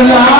Allah